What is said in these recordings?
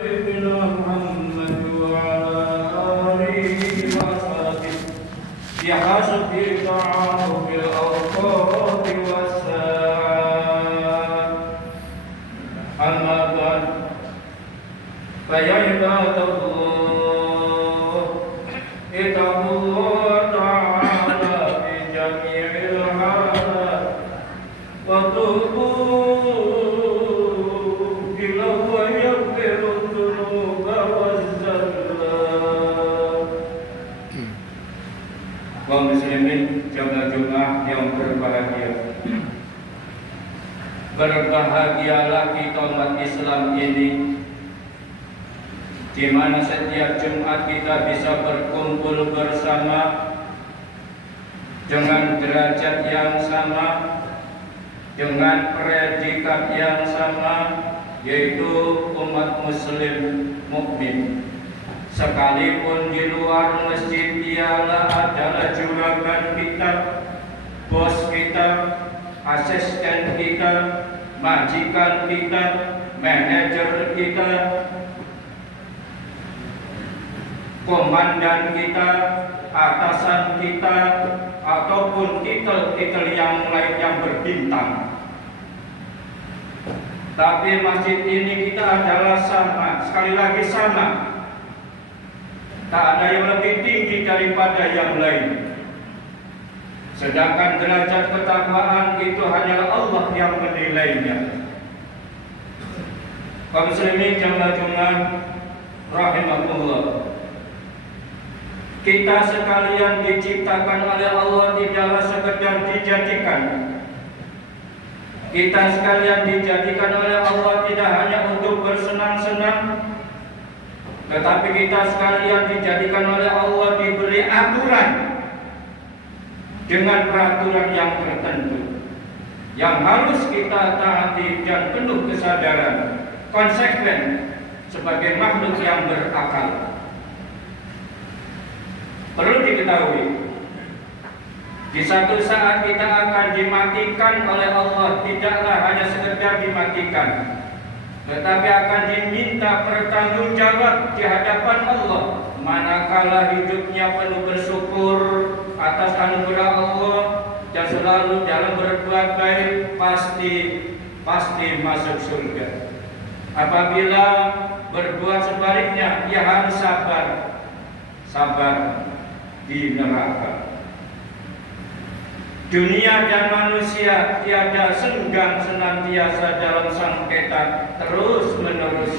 سيدنا محمد وعلى آله وصحبه بحسب تعارف الأوقات والساعات. أما بعد فيا عباد الله اتقوا الله تعالى في جميع الحالات وتوبوا kaum muslimin jamaah Jumat yang berbahagia. Berbahagialah kita umat Islam ini, di mana setiap Jumat kita bisa berkumpul bersama dengan derajat yang sama, dengan predikat yang sama, yaitu umat muslim mukmin. Sekalipun di luar masjid ialah adalah juragan kita, bos kita, asisten kita, majikan kita, manajer kita, komandan kita, atasan kita, ataupun titel-titel yang lain yang berbintang. Tapi masjid ini kita adalah sama, sekali lagi sama. Tak ada yang lebih tinggi daripada yang lain. Sedangkan derajat ketakwaan itu hanyalah Allah yang menilainya. Kaum muslimin jamaah Jumat rahimahullah. Kita sekalian diciptakan oleh Allah tidaklah sekedar dijadikan. Kita sekalian dijadikan oleh Allah tidak hanya untuk bersenang-senang, tetapi kita sekalian dijadikan oleh Allah diberi aturan dengan peraturan yang tertentu yang harus kita taati dan penuh kesadaran, konsekuen sebagai makhluk yang berakal. Perlu diketahui, di satu saat kita akan dimatikan oleh Allah, tidaklah hanya sekedar dimatikan, tetapi akan diminta bertanggungjawab di hadapan Allah. Manakala hidupnya penuh bersyukur atas anugerah Allah dan selalu dalam berbuat baik, pasti masuk surga. Apabila berbuat sebaliknya, ia harus sabar di neraka. Dunia dan manusia tiada senggang senantiasa dalam sengketa terus menerus.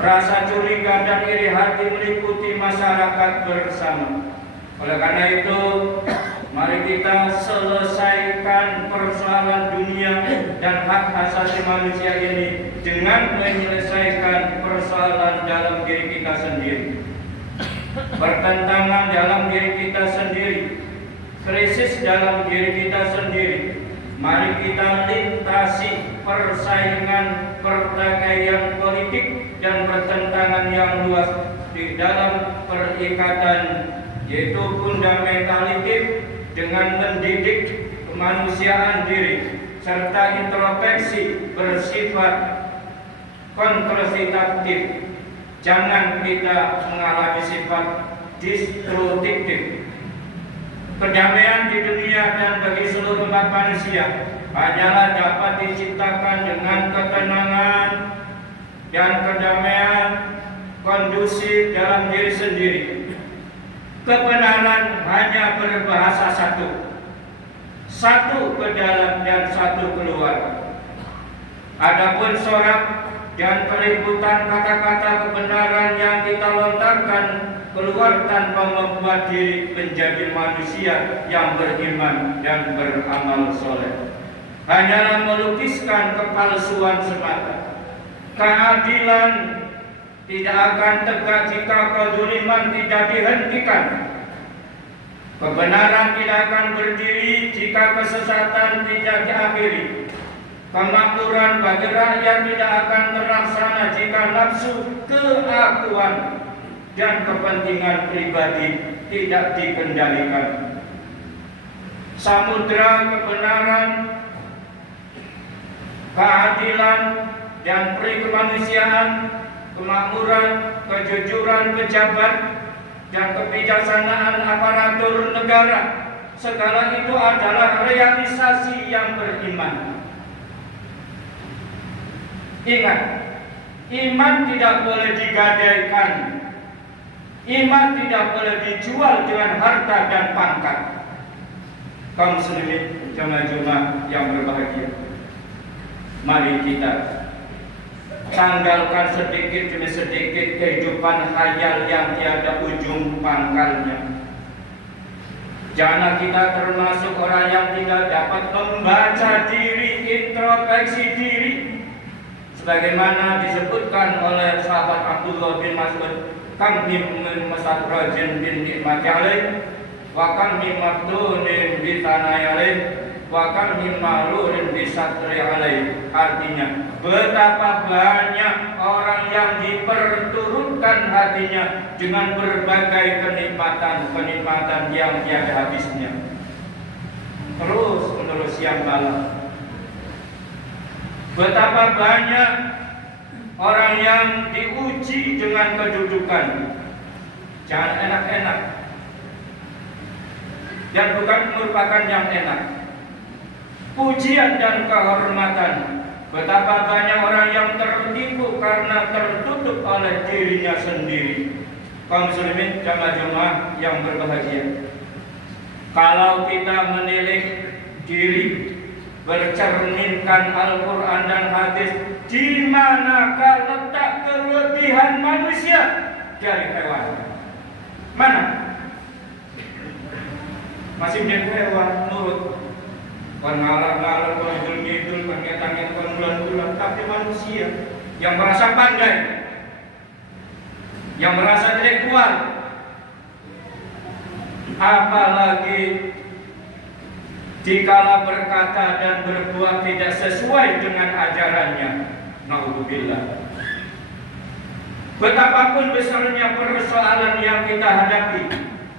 Rasa curiga dan iri hati meliputi masyarakat bersama. Oleh karena itu, mari kita selesaikan persoalan dunia dan hak asasi manusia ini dengan menyelesaikan persoalan dalam diri kita sendiri. Pertentangan dalam diri kita sendiri, krisis dalam diri kita sendiri, mari kita lintasi persaingan, pertikaian politik dan pertentangan yang luas di dalam perikatan, yaitu fundamentality dengan mendidik kemanusiaan diri serta introspeksi bersifat kontrasitatif. Jangan kita mengalami sifat destruktif. Perdamaian di dunia dan bagi seluruh umat manusia hanyalah dapat diciptakan dengan ketenangan dan kedamaian kondusif dalam diri sendiri. Kebenaran hanya berbahasa satu ke dalam dan satu keluar. Adapun sorak dan keributan kata-kata kebenaran yang kita lontarkan keluar tanpa membuat diri menjadi manusia yang beriman dan beramal soleh, hanyalah melukiskan kepalsuan semata. Keadilan tidak akan tegak jika kezaliman tidak dihentikan. Kebenaran tidak akan berdiri jika kesesatan tidak diakhiri. Kemakmuran bagi rakyat tidak akan terlaksana jika nafsu keakuan dan kepentingan pribadi tidak dikendalikan. Samudra kebenaran, keadilan, dan peri kemanusiaan, kemakmuran, kejujuran pejabat, dan kebijaksanaan aparatur negara. Segala itu adalah realisasi yang beriman. Ingat, iman tidak boleh digadaikan. Iman tidak boleh dijual dengan harta dan pangkat. Kaum muslimin jemaah-jemaah yang berbahagia, mari kita tanggalkan sedikit demi sedikit kehidupan khayal yang tiada ujung pangkalnya. Jangan kita termasuk orang yang tidak dapat membaca diri, introspeksi diri, sebagaimana disebutkan oleh sahabat Abdullah bin Mas'ud, kam min masrajin bin nikmati alaih, wa kam min mabdunin bi tanai alaih, wa kam min malurin bi satri alaih. Artinya, betapa banyak orang yang diperturutkan hatinya dengan berbagai kenikmatan yang tiada habisnya, terus menerus yang malam. Betapa banyak orang yang diuji dengan kedudukan. Jangan enak-enak, dan bukan merupakan yang enak, pujian dan kehormatan. Betapa banyak orang yang tertipu karena tertutup oleh dirinya sendiri. Kaum muslimin jamaah-jamaah yang berbahagia, kalau kita menilik diri, bercerminkan Al-Quran dan hadis, di manakah letak kelebihan manusia dari hewan? Mana? Masih menjadi hewan, nurut, ngalor-ngalor, ngidul-ngidul, ngeta-ngeta, bulan-bulan. Tapi manusia yang merasa pandai, yang merasa intelektual, apalagi dikala berkata dan berbuat tidak sesuai dengan ajarannya, naudzubillah. Betapapun besarnya persoalan yang kita hadapi,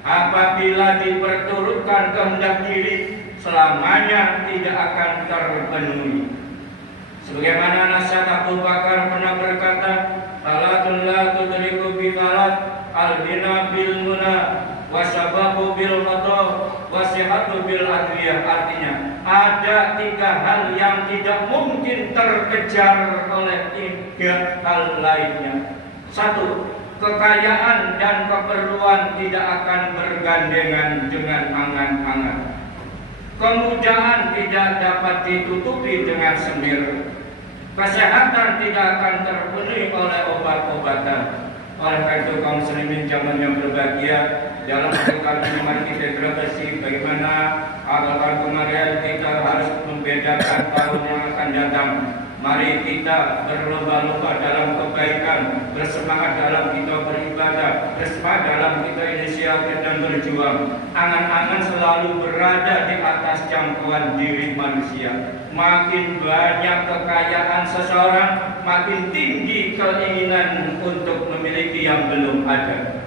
apabila diperturutkan kehendak diri, selamanya tidak akan terpenuhi. Sebagaimana nasihat Abu Bakar pernah berkata, salatun la tudriku bi salat, al-ghina bil muna, wasyababu bil qada, wasihatu bil adwiyah. Artinya, ada 3 hal yang tidak mungkin terkejar oleh 3 hal lainnya. 1, kekayaan dan keperluan tidak akan bergandengan dengan angan-angan. Kemudahan tidak dapat ditutupi dengan semir. Kesehatan tidak akan terpenuhi oleh obat-obatan. Oleh karena itu kaum muslimin jamaah yang berbahagia, dalam kali mari kita berefleksi bagaimana agar kemarin kita harus membedakan tahun yang akan datang. Mari kita berlomba-lomba dalam kebaikan, bersemangat dalam kita beribadah, bersemangat dalam kita inisiatif dan berjuang. Angan-angan selalu berada di atas jangkauan diri manusia. Makin banyak kekayaan seseorang, makin tinggi keinginan untuk memiliki yang belum ada.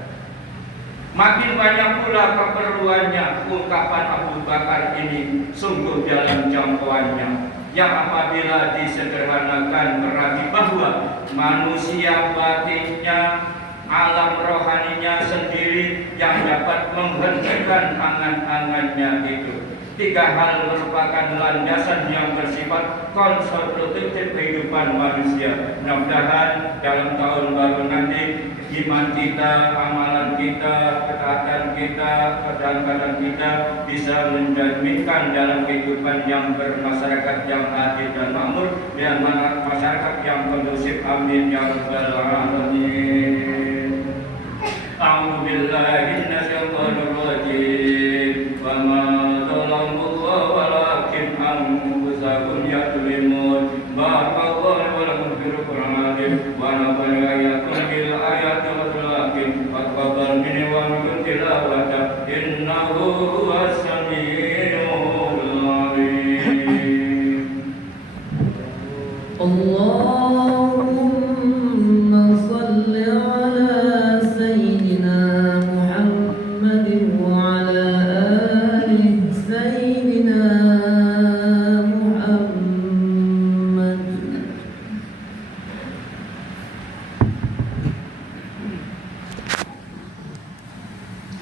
Makin banyak pula keperluannya. Ungkapan Abu Bakar ini sungguh dalam jangkauannya, yang apabila disederhanakan berarti bahwa manusia batinnya, alam rohaninya sendiri yang dapat menghentikan angan-angannya itu. 3 hal merupakan landasan yang bersifat konstruktif kehidupan manusia. Mudah-mudahan dalam tahun baru nanti iman kita, amalan kita, ketaatan kita, keadaan kita bisa menjaminkan dalam kehidupan yang bermasyarakat yang adil dan makmur, dan masyarakat yang kondusif. Amin ya rabbal alamin.